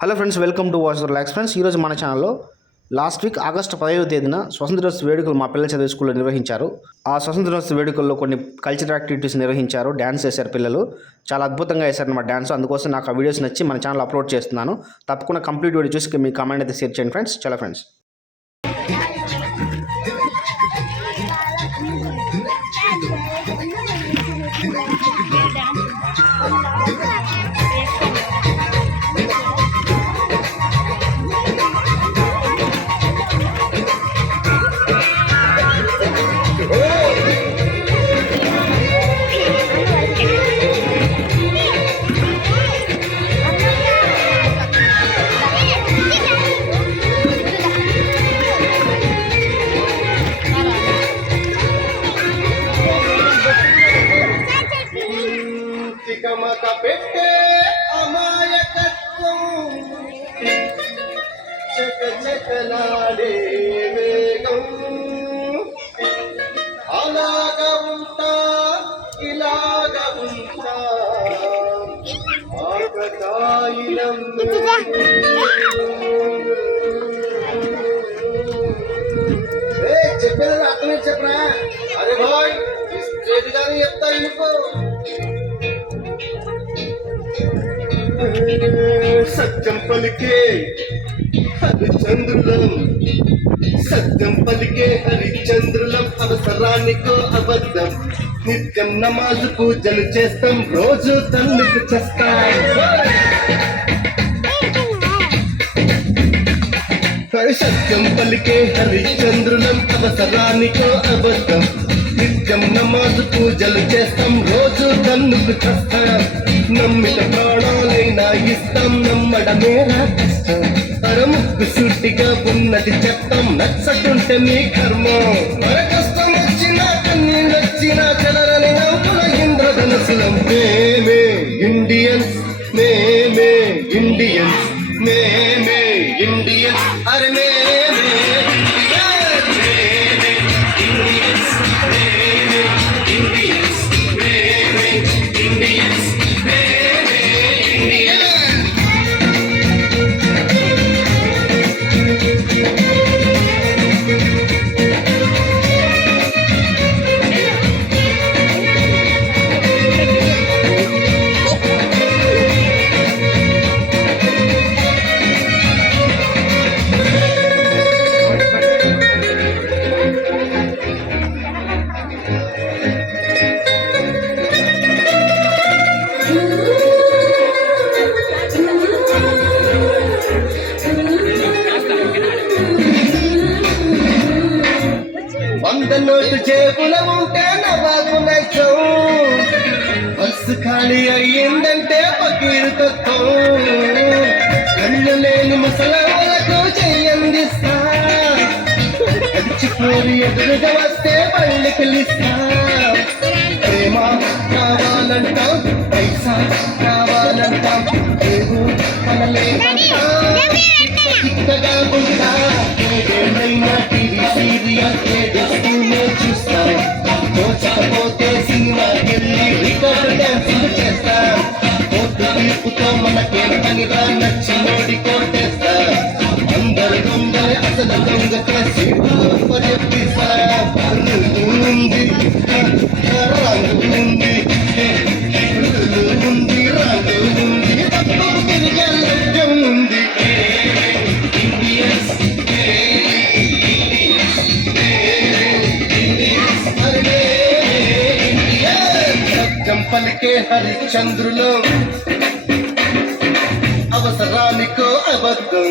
Hello friends, welcome to voice relax friends. ఈరోజు మన ఛానల్లో లాస్ట్ వీక్ ఆగస్టు 15వ తేదీన స్వతంత్ర దినోత్సవ వేడుకలు మా పిల్లల చదివే స్కూల్లో నిర్వహించారు. ఆ స్వతంత్ర దినోత్సవ వేడుకల్లో కొన్ని కల్చరల్ యాక్టివిటీస్ నిర్వహించారు. డ్యాన్స్ వేశారు పిల్లలు. చాలా అద్భుతంగా వేశారన్నమాట డ్యాన్స్. అందుకోసం నాకు ఆ వీడియోస్ నచ్చి మన ఛానల్ అప్లోడ్ చేస్తున్నాను. తప్పకుండా కంప్లీట్ వీడియో చూసి మీ కామెంట్ అయితే షేర్ చేయండి ఫ్రెండ్స్. చాలా ఫ్రెండ్స్. తికమక పెట్టే అమాయకత్వం చకచకలాడే వేగం అలాగా ఉంటా ఇలాగా ఉంటా ఆకతాయిలం చెప్పేది అర్థమే చెప్పరా? అరే భాయ్ స్ట్రేట్ గానే చెప్తా ఇంకో సత్యం పలికే హరిచంద్రులం, సత్యం పలికే హరిచంద్రులం, అవసరానికో అబద్ధం, నిత్యం నమాజు పూజలు చేస్తాం, రోజు తల్లికి చేస్తాం. సత్యం పలికే హరిచంద్రులం, అవసరానికో అబద్ధం, నిత్యం నమాజు పూజలు చేస్తాం, రోజు తన్నుకు చేస్తాం. నమ్మిత ప్రాణాలైనా ఇస్తాం, నమ్మడమేరా కష్టం. అరముక్కు సూటిగా ఉన్నది చెప్తాం, నచ్చకుంటే మీ కర్మ. మన కష్టం వచ్చినా కన్నీళ్ళు వచ్చినా చెలరని నవ్వుల ఇంద్రధనసులం. మేమే ఇండియన్స్, మేమే ఇండియన్స్, మేమే ఇండియన్స్, అరే మేమే ఇండియన్స్, మేమే ఇండియన్స్, మేమే ఇండియన్స్, మేమే ఇండియన్స్. నోటు జేబుల ఉంటే నవాబు నైజం, బస్సు ఖాళీ అయ్యిందంటే పకీరు తత్వం. కళ్ళు లేని ముసలాలకు చెయ్యందిస్తా, గడిచిపోయి ఎదురుగా వస్తే పళ్ళు పిలిస్తా. ప్రేమ కావాలంటాం, పైసా కావాలంటాం, ఏవో పనలేదంటా, చిక్కగా ఉంటా. ఏదైనా టీవీ సీరియల్ ఏడుస్తూనే చూస్తాం, తోచకపోతే సినిమాకెళ్ళి రికార్డు డ్యాన్సులు చేస్తాం. కోర్టు తీర్పుతో మనకేం పనిగా నచ్చినోడి కోటేస్తా. అందరు దొంగలే అసలు దొంగ కేసి చెప్పిస్తా. రంగు ఉంది, రంగు ఉంది, ఉంది, రంగు ఉంది, తప్పు తిరిగే లక్ష్యం ఉంది. పలికే హరిచంద్రులు, అవసరానికో అబద్ధం.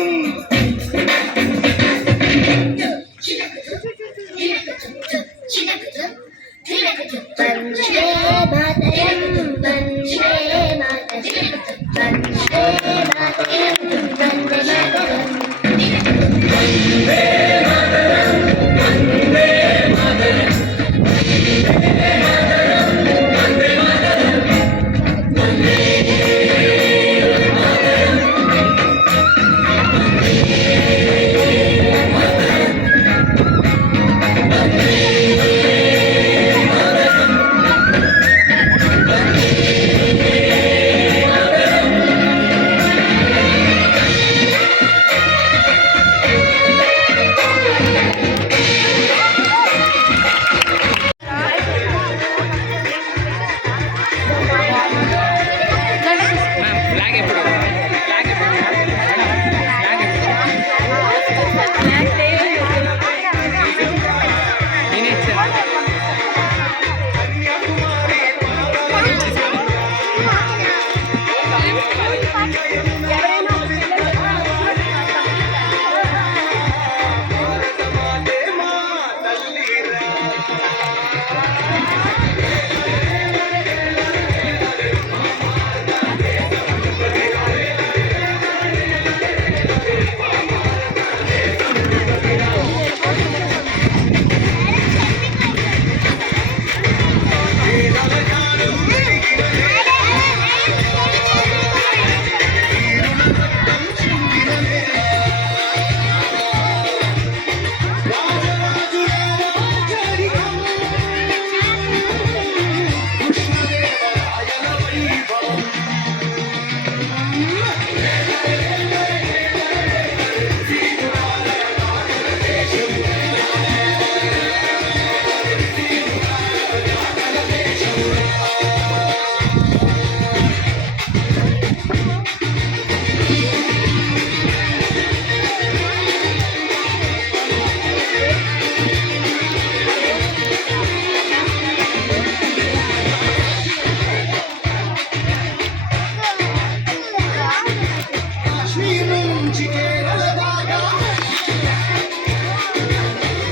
నుంచి కేరళ దాకా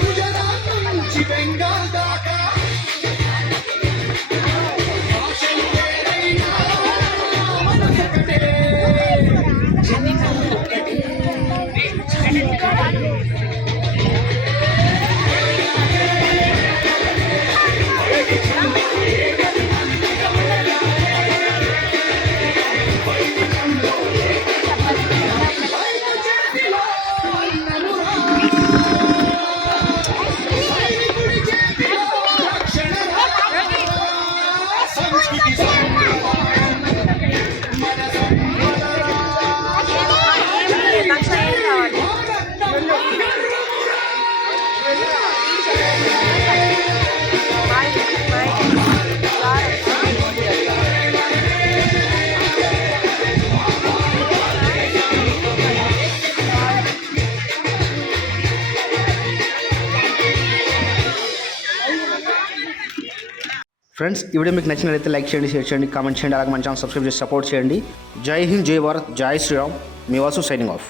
గుజరాత్ నుంచి బెంగాల్ దాకా భాషలు వేరైనా మనసొకటే. ఫ్రెండ్స్ ఈ వీడియో మీకు నచ్చినట్లయితే లైక్ చేయండి, షేర్ చేయండి, కామెంట్ చేయండి, అలాగే మన ఛానల్ సబ్స్క్రైబ్ చేసి సపోర్ట్ చేయండి. జై హింద్, జై భారత్, జై శ్రీరామ్. మీ వాసు సైనింగ్ ఆఫ్.